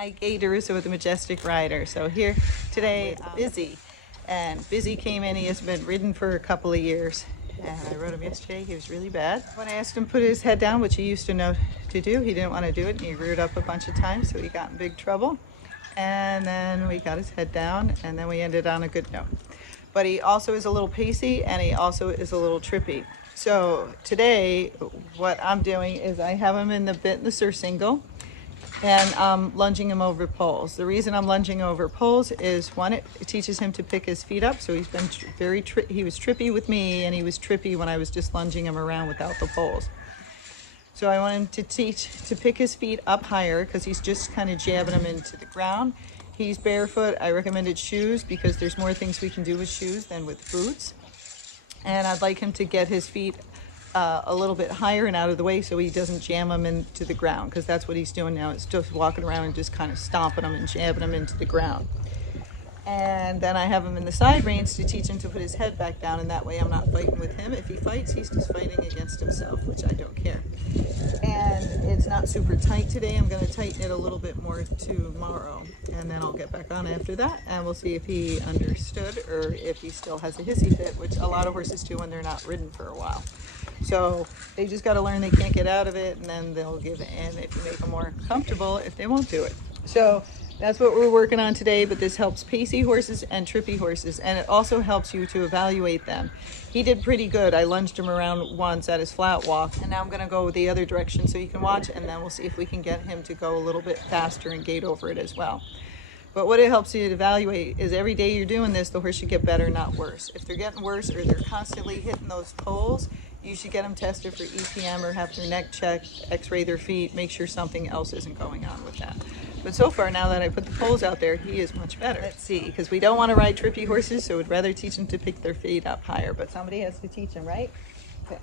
Hi, Gaye DeRusso with the Majestic Rider. So here today, Bizzy. And Bizzy came in, he has been ridden for a couple of years. And I rode him yesterday, he was really bad. When I asked him to put his head down, which he used to know to do, he didn't want to do it. And he reared up a bunch of times, so he got in big trouble. And then we got his head down, and then we ended on a good note. But he also is a little pacey, and he also is a little trippy. So today, what I'm doing is I have him in the bit in the surcingle, and I'm lunging him over poles. The reason I'm lunging over poles is, one, it teaches him to pick his feet up. So he's been he was trippy with me, and he was trippy when I was just lunging him around without the poles. So I want him to teach to pick his feet up higher, because he's just kind of jabbing them into the ground. He's barefoot. I recommended shoes because there's more things we can do with shoes than with boots. And I'd like him to get his feet a little bit higher and out of the way so he doesn't jam them into the ground, because that's what he's doing now. It's just walking around and just kind of stomping them and jabbing them into the ground. And then I have him in the side reins to teach him to put his head back down, and that way I'm not fighting with him. If he fights, he's just fighting against himself, which I don't care. And it's not super tight today. I'm going to tighten it a little bit more tomorrow, and then I'll get back on after that, and we'll see if he understood or if he still has a hissy fit, which a lot of horses do when they're not ridden for a while. So they just got to learn they can't get out of it, and then they'll give in if you make them more comfortable, if they won't do it. So that's what we're working on today, but this helps pacey horses and trippy horses, and it also helps you to evaluate them. He did pretty good. I lunged him around once at his flat walk, and now I'm going to go the other direction so you can watch, and then we'll see if we can get him to go a little bit faster and gait over it as well. But what it helps you to evaluate is every day you're doing this, the horse should get better, not worse. If they're getting worse or they're constantly hitting those poles, you should get them tested for EPM or have their neck checked, x-ray their feet, make sure something else isn't going on with that. But so far, now that I put the poles out there, he is much better. Let's see, because we don't want to ride trippy horses, so we'd rather teach them to pick their feet up higher, but somebody has to teach them, right? Okay.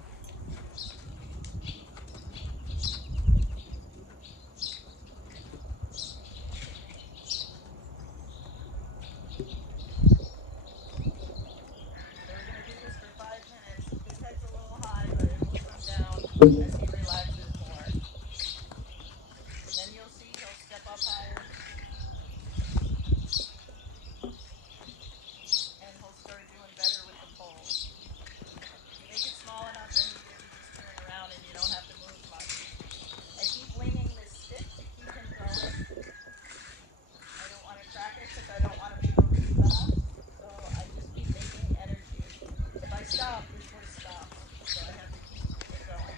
As he relaxes more. Then you'll see he'll step up higher. And he'll start doing better with the poles. You make it small enough, then you can just turn around and you don't have to move much. I keep leaning this stick to keep him going. I don't want to crack it because I don't want him to go too fast. So I just keep making energy. If I stop, this horse stops. So I have to keep going.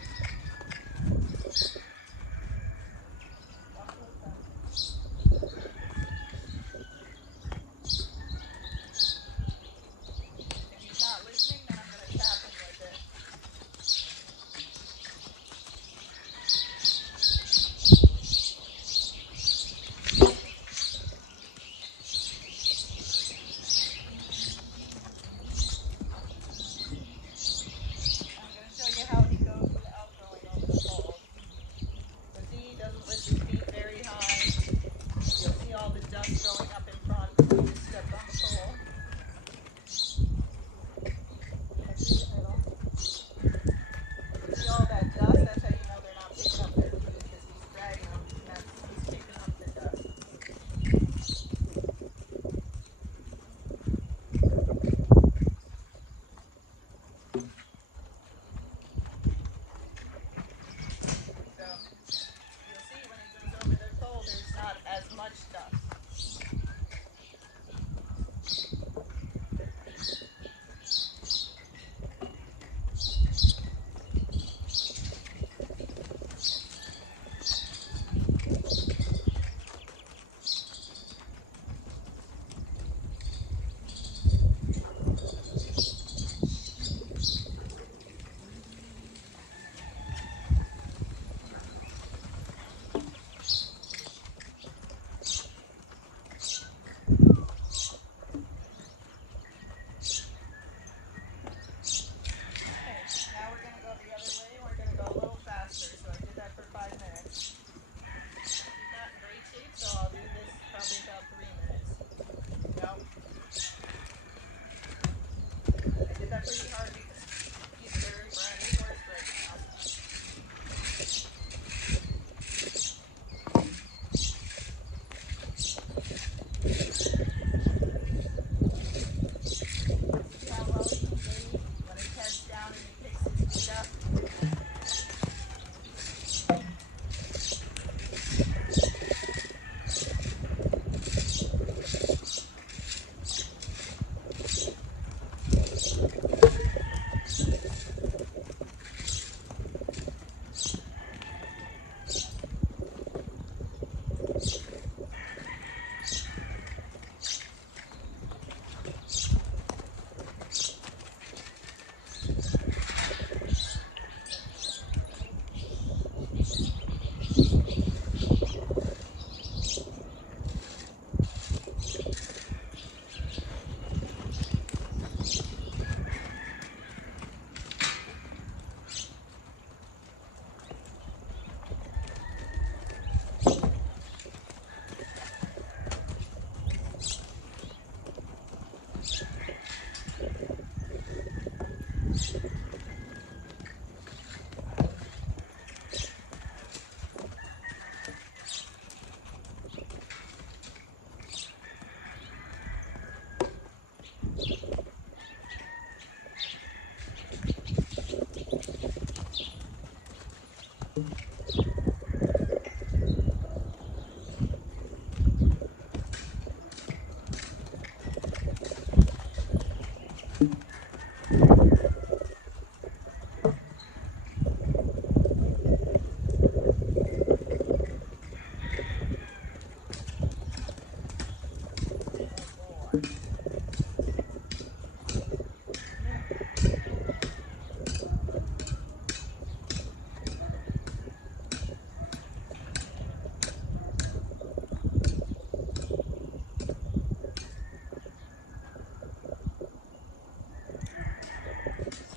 So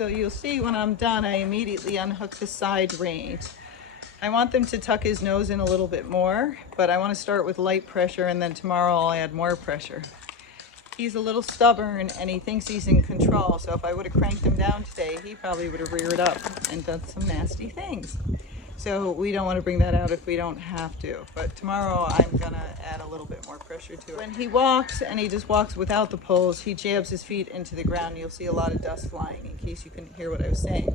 you'll see when I'm done, I immediately unhook the side reins. I want them to tuck his nose in a little bit more, but I want to start with light pressure, and then tomorrow I'll add more pressure. He's a little stubborn and he thinks he's in control, so if I would have cranked him down today, he probably would have reared up and done some nasty things. So we don't want to bring that out if we don't have to. But tomorrow I'm going to add a little bit more pressure to it. When he walks and he just walks without the poles, he jabs his feet into the ground. You'll see a lot of dust flying, in case you couldn't hear what I was saying.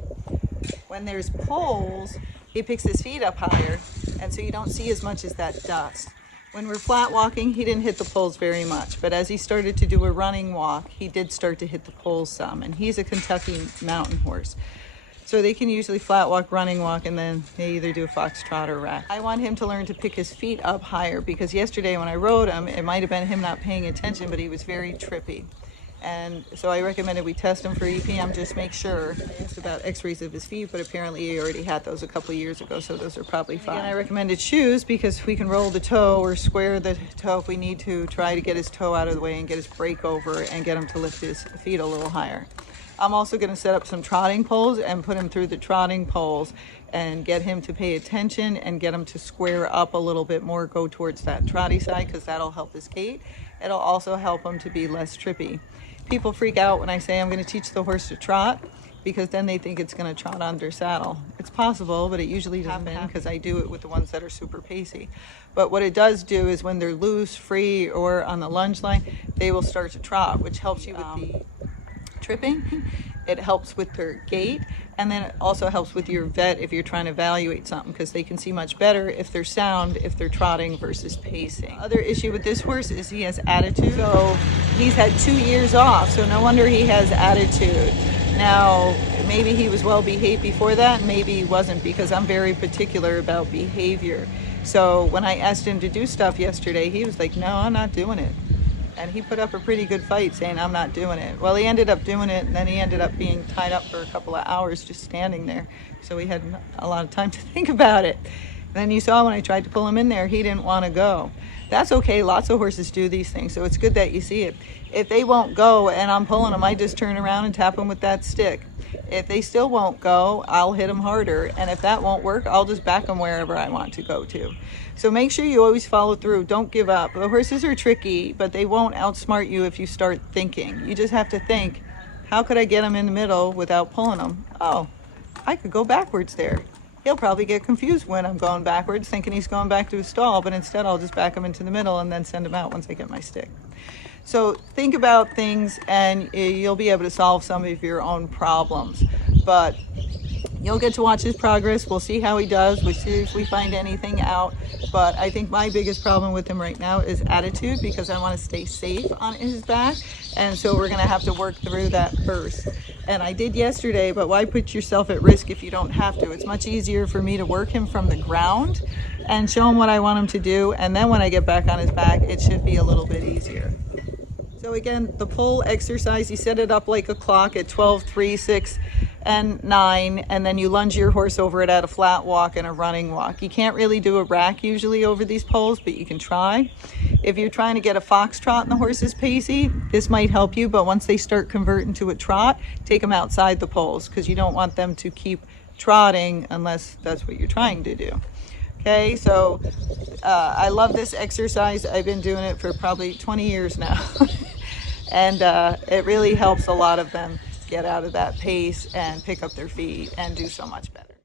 When there's poles, he picks his feet up higher, and so you don't see as much as that dust. When we're flat walking, he didn't hit the poles very much, but as he started to do a running walk, he did start to hit the poles some, and he's a Kentucky mountain horse. So they can usually flat walk, running walk, and then they either do a foxtrot or rack. I want him to learn to pick his feet up higher, because yesterday when I rode him, it might have been him not paying attention, but he was very trippy. And so I recommended we test him for EPM, just make sure. I asked about x-rays of his feet, but apparently he already had those a couple of years ago, so those are probably fine. And I recommended shoes because we can roll the toe or square the toe if we need to, try to get his toe out of the way and get his break over and get him to lift his feet a little higher. I'm also going to set up some trotting poles and put him through the trotting poles and get him to pay attention and get him to square up a little bit more, go towards that trotty side, because that'll help his gait. It'll also help him to be less trippy. People freak out when I say I'm going to teach the horse to trot, because then they think it's going to trot under saddle. It's possible, but it usually doesn't happen because I do it with the ones that are super pacey. But what it does do is when they're loose, free, or on the lunge line, they will start to trot, which helps you with the tripping. It helps with their gait, and then it also helps with your vet if you're trying to evaluate something, because they can see much better if they're sound, if they're trotting versus pacing. Other issue with this horse is he has attitude. So he's had 2 years off, so no wonder he has attitude. Now, maybe he was well behaved before that, maybe he wasn't, because I'm very particular about behavior. So when I asked him to do stuff yesterday, he was like, no, I'm not doing it. And he put up a pretty good fight saying, I'm not doing it. Well, he ended up doing it, and then he ended up being tied up for a couple of hours just standing there. So he had a lot of time to think about it. And then you saw when I tried to pull him in there, he didn't want to go. That's okay. Lots of horses do these things, so it's good that you see it. If they won't go and I'm pulling them, I just turn around and tap them with that stick. If they still won't go, I'll hit them harder. And if that won't work, I'll just back them wherever I want to go to. So make sure you always follow through. Don't give up. The horses are tricky, but they won't outsmart you if you start thinking. You just have to think, how could I get him in the middle without pulling him? Oh, I could go backwards there. He'll probably get confused when I'm going backwards, thinking he's going back to his stall, but instead I'll just back him into the middle and then send him out once I get my stick. So think about things and you'll be able to solve some of your own problems. But you'll get to watch his progress. We'll see how he does. We'll see if we find anything out. But I think my biggest problem with him right now is attitude, because I want to stay safe on his back. And so we're going to have to work through that first. And I did yesterday, but why put yourself at risk if you don't have to? It's much easier for me to work him from the ground and show him what I want him to do. And then when I get back on his back, it should be a little bit easier. So again, the pull exercise, you set it up like a clock at 12, 3, 6, and 9, and then you lunge your horse over it at a flat walk and a running walk. You can't really do a rack usually over these poles, but you can try. If you're trying to get a foxtrot and the horse is pacey, this might help you, but once they start converting to a trot, take them outside the poles, because you don't want them to keep trotting unless that's what you're trying to do. Okay, so I love this exercise. I've been doing it for probably 20 years now. And it really helps a lot of them get out of that pace and pick up their feet and do so much better.